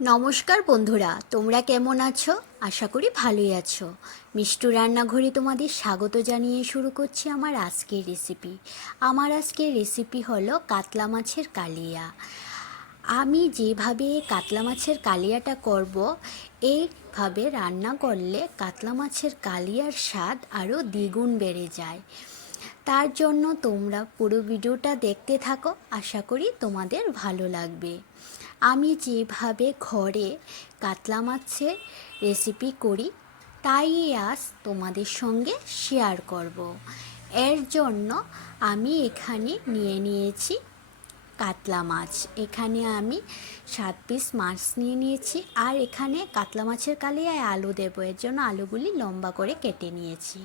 নমস্কার বন্ধুরা, তোমরা কেমন আছো? আশা করি ভালোই আছো। মিষ্টু রান্নাঘরে তোমাদের স্বাগত জানিয়ে শুরু করছি আমার আজকের রেসিপি আমার আজকের রেসিপি হলো কাতলা মাছের কালিয়া। আমি যেভাবে কাতলা মাছের কালিয়াটা করব, এইভাবে রান্না করলে কাতলা মাছের কালিয়ার স্বাদ আরও দ্বিগুণ বেড়ে যায়। তার জন্য তোমরা পুরো ভিডিওটা দেখতে থাকো, আশা করি তোমাদের ভালো লাগবে। আমি যেভাবে ঘরে কাতলা মাছের রেসিপি করি, তাই আজ তোমাদের সঙ্গে শেয়ার করব। এর জন্য আমি এখানে নিয়ে নিয়েছি কাতলা মাছ। এখানে আমি সাত পিস মাছ নিয়ে নিয়েছি আর এখানে কাতলা মাছের কালিয়ায় আলু দেবো। এর জন্য আলুগুলি লম্বা করে কেটে নিয়েছি।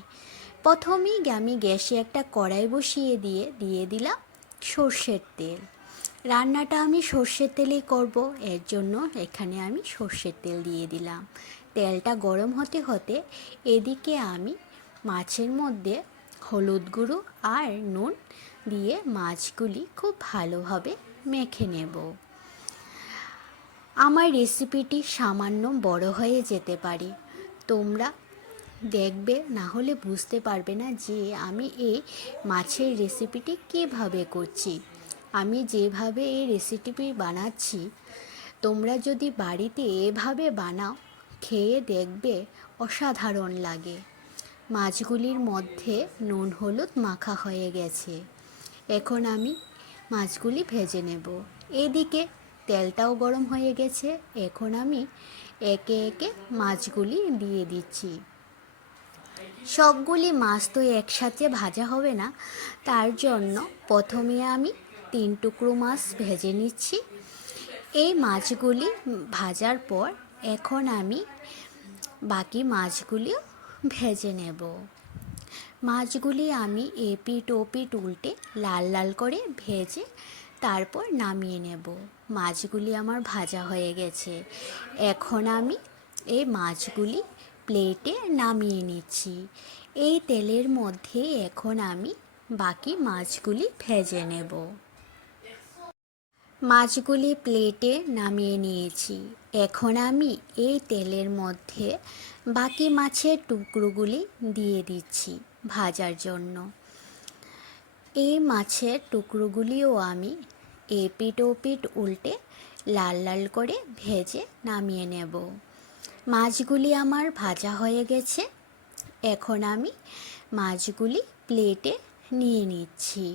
প্রথমেই আমি গ্যাসে একটা কড়াই বসিয়ে দিয়ে দিয়ে দিলাম সর্ষের তেল। রান্নাটা আমি সর্ষের তেলেই করব। এর জন্য এখানে আমি সর্ষের তেল দিয়ে দিলাম। তেলটা গরম হতে হতে এদিকে আমি মাছের মধ্যে হলুদ গুঁড়ো আর নুন দিয়ে মাছগুলি খুব ভালোভাবে মেখে নেব। আমার রেসিপিটি সামান্য বড় হয়ে যেতে পারে। তোমরা দেখবে, না হলে বুঝতে পারবে না যে আমি এই মাছের রেসিপিটি কীভাবে করছি। আমি যেভাবে এই রেসিপি বানাচ্ছি, তোমরা যদি বাড়িতে এভাবে বানাও, খেয়ে দেখবে অসাধারণ লাগে। মাছগুলির মধ্যে নুন হলুদ মাখা হয়ে গেছে। এখন আমি মাছগুলি ভেজে নেব। এদিকে তেলটাও গরম হয়ে গেছে। এখন আমি একে একে মাছগুলি দিয়ে দিচ্ছি। সবগুলি মাছ তো একসাথে ভাজা হবে না। তার জন্য প্রথমে আমি তিন টুকরো মাছ ভেজে নিচ্ছি। এই মাছগুলি ভাজার পর এখন আমি বাকি মাছগুলিও ভেজে নেব। মাছগুলি আমি এপিট ওপিট উল্টে লাল লাল করে ভেজে তারপর নামিয়ে নেব। মাছগুলি আমার ভাজা হয়ে গেছে। এখন আমি এই মাছগুলি প্লেটে নামিয়ে নিচ্ছি। এই তেলের মধ্যে এখন আমি বাকি মাছগুলি ভেজে নেব। মাছগুলি প্লেটে নামিয়ে নিয়েছি। এখন আমি এই তেলের মধ্যে বাকি মাছের টুকরোগুলি দিয়ে দিচ্ছি ভাজার জন্য। এই মাছের টুকরোগুলিও আমি এপিট ওপিট উল্টে লাল লাল করে ভেজে নামিয়ে নেব। মাছগুলি আমার ভাজা হয়ে গেছে। এখন আমি মাছগুলি প্লেটে নিয়ে নিচ্ছি।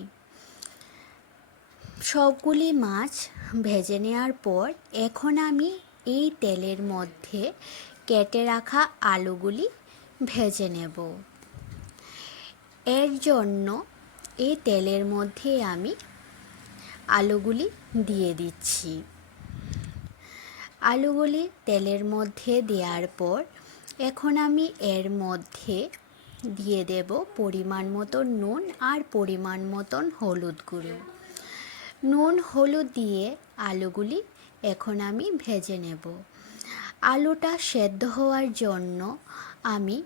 সবগুলি মাছ ভেজে নেওয়ার পর এখন আমি এই তেলের মধ্যে কেটে রাখা আলুগুলি ভেজে নেব। এর জন্য এই তেলের মধ্যে আমি আলুগুলি দিয়ে দিচ্ছি। আলুগুলি তেলের মধ্যে দেওয়ার পর এখন আমি এর মধ্যে দিয়ে দেব পরিমাণ মতন নুন আর পরিমাণ মতন হলুদ গুঁড়ো। নুন, হলুদ দিয়ে আলুগুলি এখন আমি ভেজে নেব। আলুটা সেদ্ধ হওয়ার জন্য আমি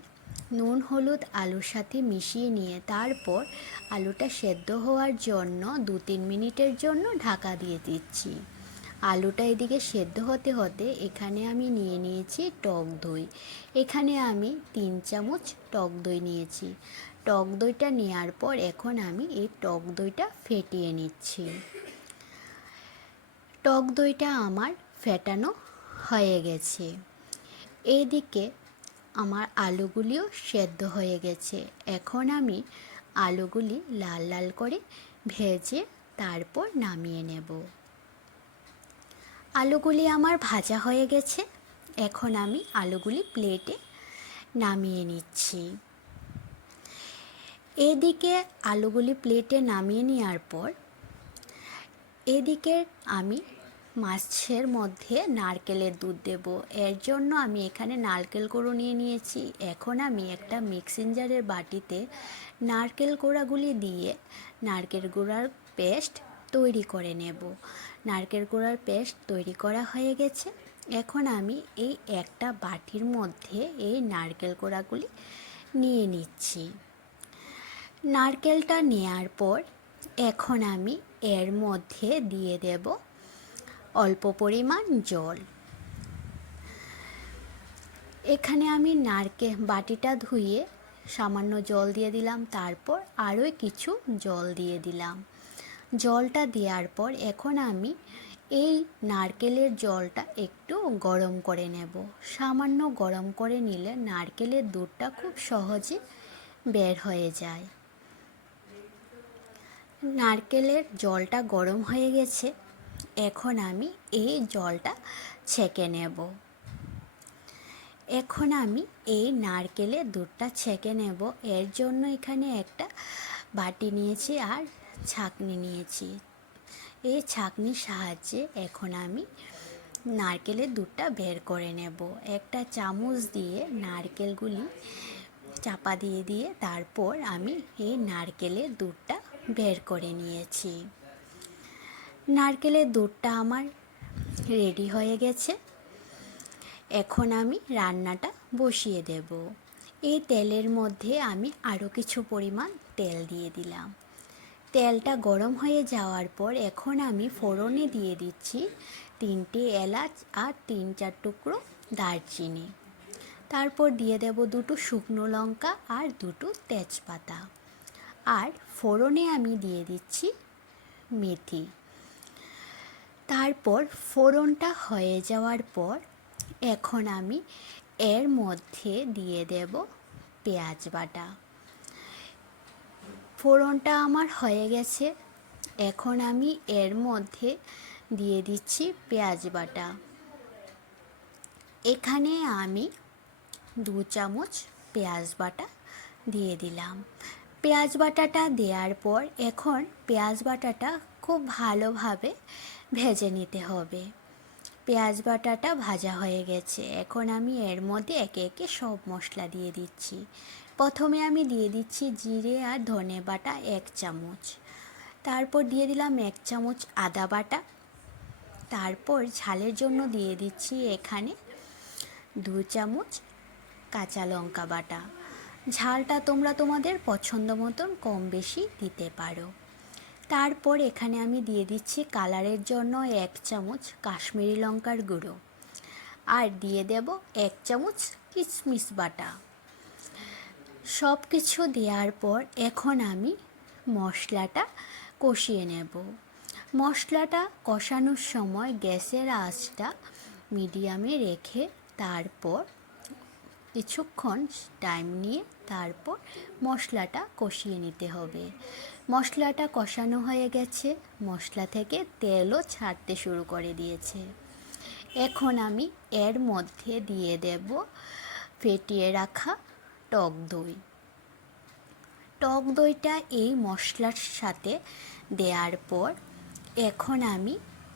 নুন, হলুদ, আলুর সাথে মিশিয়ে নিয়ে তারপর আলুটা সেদ্ধ হওয়ার জন্য দু তিন মিনিটের জন্য ঢাকা দিয়ে দিচ্ছি। আলুটা এদিকে সেদ্ধ হতে হতে এখানে আমি নিয়ে নিয়েছি টক দই। এখানে আমি তিন চামচ টক দই নিয়েছি। টক দইটা নেওয়ার পর এখন আমি এই টক দইটা ফেটিয়ে নিচ্ছি। টক দইটা আমার ফেটানো হয়ে গেছে। এদিকে আমার আলুগুলিও সেদ্ধ হয়ে গেছে। এখন আমি আলুগুলি লাল লাল করে ভেজে তারপর নামিয়ে নেব। আলুগুলি আমার ভাজা হয়ে গেছে। এখন আমি আলুগুলি প্লেটে নামিয়ে নিচ্ছি। এদিকে আলুগুলি প্লেটে নামিয়ে নেওয়ার পর এদিকে আমি মাছের মধ্যে নারকেলের দুধ দেব। এর জন্য আমি এখানে নারকেল কোড়ো নিয়ে নিয়েছি। এখন আমি একটা মিক্সিং জারের বাটিতে নারকেল কোড়াগুলি দিয়ে নারকেল গুঁড়ার পেস্ট তৈরি করে নেব। নারকেল কোড়ার পেস্ট তৈরি করা হয়ে গেছে। এখন আমি এই একটা বাটির মধ্যে এই নারকেল কোড়াগুলি নিয়ে নিচ্ছি। নারকেলটা নেয়ার পর এখন আমি এর মধ্যে দিয়ে দেব অল্প পরিমাণ জল। এখানে আমি নারকে বাটিটা ধুয়ে সামান্য জল দিয়ে দিলাম, তারপর আরও কিছু জল দিয়ে দিলাম। জলটা দেওয়ার পর এখন আমি এই নারকেলের জলটা একটু গরম করে নেব। সামান্য গরম করে নিলে নারকেলের দুধটা খুব সহজে বের হয়ে যায়। নারকেলের জলটা গরম হয়ে গেছে এখন আমি এই জলটা ছেঁকে নেব। এখন আমি এই নারকেলের দুধটা ছেঁকে নেব। এর জন্য এখানে একটা বাটি নিয়েছি আর ছাঁকনি নিয়েছি। এই ছাঁকনির সাহায্যে এখন আমি নারকেলের দুধটা বের করে নেব। একটা চামচ দিয়ে নারকেলগুলি চাপা দিয়ে দিয়ে তারপর আমি এই নারকেলের দুধটা বের করে নিয়েছি। নারকেলের দুধটা আমার রেডি হয়ে গেছে। এখন আমি রান্নাটা বসিয়ে দেব। এই তেলের মধ্যে আমি আরও কিছু পরিমাণ তেল দিয়ে দিলাম। তেলটা গরম হয়ে যাওয়ার পর এখন আমি ফোড়নে দিয়ে দিচ্ছি তিনটে এলাচ আর তিন চার টুকরো দারচিনি। তারপর দিয়ে দেব দুটো শুকনো লঙ্কা আর দুটো তেজপাতা। আর ফোড়নে আমি দিয়ে দিচ্ছি মেথি। তারপর ফোড়নটা হয়ে যাওয়ার পর এখন আমি এর মধ্যে দিয়ে দেব পেঁয়াজ বাটা। ফোড়নটা আমার হয়ে গেছে। এখন আমি এর মধ্যে দিয়ে দিচ্ছি পেঁয়াজ বাটা। এখানে আমি দু চামচ পেঁয়াজ বাটা দিয়ে দিলাম। পেঁয়াজ বাটাটা দেওয়ার পর এখন পেঁয়াজ বাটাটা খুব ভালোভাবে ভেজে নিতে হবে। পেঁয়াজ বাটাটা ভাজা হয়ে গেছে। এখন আমি এর মধ্যে একে একে সব মশলা দিয়ে দিচ্ছি। প্রথমে আমি দিয়ে দিচ্ছি জিরে আর ধনে বাটা এক চামচ। তারপর দিয়ে দিলাম এক চামচ আদা বাটা। তারপর ঝালের জন্য দিয়ে দিচ্ছি এখানে দু চামচ কাঁচা লঙ্কা বাটা। ঝালটা তোমরা তোমাদের পছন্দ মতন কম বেশি দিতে পারো। তারপর এখানে আমি দিয়ে দিচ্ছি কালারের জন্য এক চামচ কাশ্মীরি লঙ্কার গুঁড়ো। আর দিয়ে দেব এক চামচ কিশমিশ বাটা। সব কিছু দেওয়ার পর এখন আমি মশলাটা কষিয়ে নেব। মশলাটা কষানোর সময় গ্যাসের আঁচটা মিডিয়ামে রেখে তারপর কিছুক্ষণ টাইম নিয়ে তারপর মশলাটা কষিয়ে নিতে হবে। মশলাটা কষানো হয়ে গেছে। মশলা থেকে তেলও ছাড়তে শুরু করে দিয়েছে। এখন আমি এর মধ্যে দিয়ে দেব ফেটিয়ে রাখা টক দই। টক দইটা এই মশলার সাথে দেওয়ার পর এখন আমি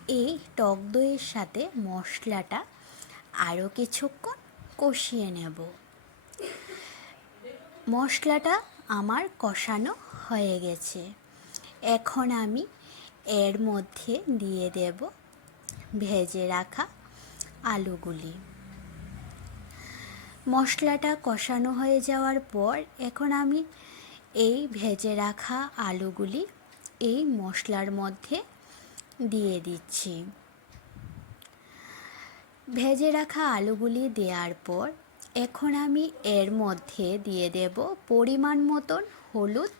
এই টক দইয়ের সাথে মশলাটা আরও কিছুক্ষণ কষিয়ে নেব। মশলাটা আমার কষানো হয়ে গেছে। এখন আমি এর মধ্যে দিয়ে দেব ভেজে রাখা আলুগুলি। মশলাটা কষানো হয়ে যাওয়ার পর এখন আমি এই ভেজে রাখা আলুগুলি এই মশলার মধ্যে দিয়ে দিচ্ছি। ভেজে রাখা আলুগুলি দেওয়ার পর এখন আমি এর মধ্যে দিয়ে দেব পরিমাণ মতন হলুদ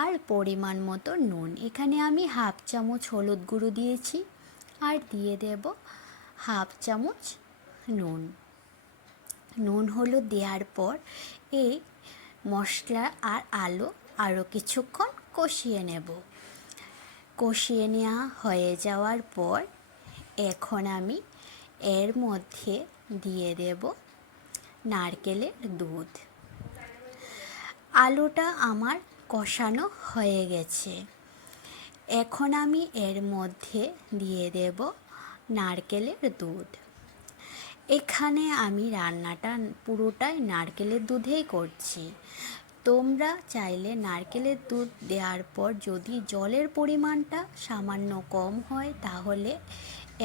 আর পরিমাণ মতো নুন। এখানে আমি হাফ চামচ হলুদ গুঁড়ো দিয়েছি আর দিয়ে দেব হাফ চামচ নুন। নুন হলুদ দেওয়ার পর এই মশলা আর আলু আরও কিছুক্ষণ কষিয়ে নেব। কষিয়ে নেওয়া হয়ে যাওয়ার পর এখন আমি এর মধ্যে দিয়ে দেব নারকেলের দুধ। আলুটা আমার কষানো হয়ে গেছে। এখন আমি এর মধ্যে দিয়ে দেব নারকেলের দুধ। এখানে আমি রান্নাটা পুরোটাই নারকেলের দুধেই করছি। তোমরা চাইলে নারকেলের দুধ দেওয়ার পর যদি জলের পরিমাণটা সামান্য কম হয়, তাহলে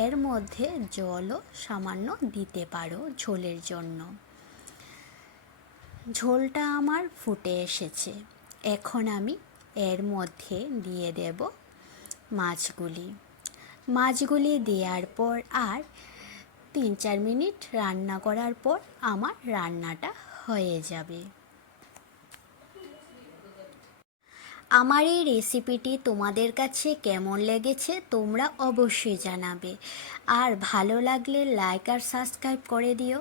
এর মধ্যে জলও সামান্য দিতে পারো ঝোলের জন্য। ঝোলটা আমার ফুটে এসেছে। এখন আমি এর মধ্যে দিয়ে দেব মাছগুলি। মাছগুলি দেওয়ার পর আর তিন চার মিনিট রান্না করার পর আমার রান্নাটা হয়ে যাবে। আমার এই রেসিপিটি তোমাদের কাছে কেমন লেগেছে তোমরা অবশ্যই জানাবে। আর ভালো লাগলে লাইক আর সাবস্ক্রাইব করে দিও।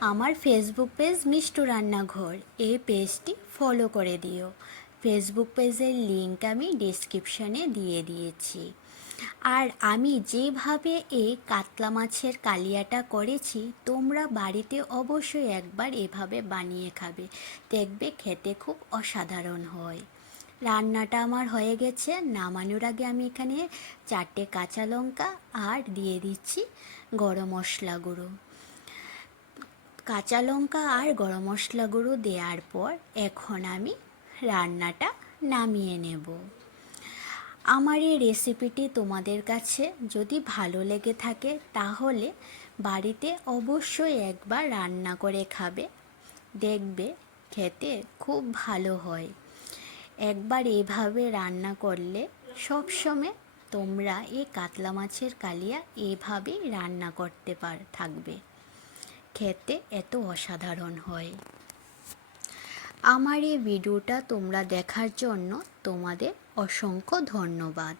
আমার ফেসবুক পেজ মিষ্টু রান্নাঘর। এই পেজটি ফলো করে দিও। ফেসবুক পেজের লিঙ্ক আমি ডিসক্রিপশানে দিয়ে দিয়েছি। আর আমি যেভাবে এই কাতলা মাছের কালিয়াটা করেছি, তোমরা বাড়িতে অবশ্যই একবার এভাবে বানিয়ে খাবে। দেখবে খেতে খুব অসাধারণ হয়। রান্নাটা আমার হয়ে গেছে। নামানোর আগে আমি এখানে চারটে কাঁচা লঙ্কা আর দিয়ে দিচ্ছি গরম মশলা গুঁড়ো। কাঁচা লঙ্কা আর গরম মশলা গুঁড়ো দেওয়ার পর এখন আমি রান্নাটা নামিয়ে নেব। আমার এই রেসিপিটি তোমাদের কাছে যদি ভালো লেগে থাকে তাহলে বাড়িতে অবশ্যই একবার রান্না করে খাবে। দেখবে খেতে খুব ভালো হয়। একবার এভাবে রান্না করলে সবসময় তোমরা এই কাতলা মাছের কালিয়া এভাবে রান্না করতে পার, থাকবে। খেতে এত অসাধারণ হয়। আমার এই ভিডিওটা তোমরা দেখার জন্য তোমাদের অসংখ্য ধন্যবাদ।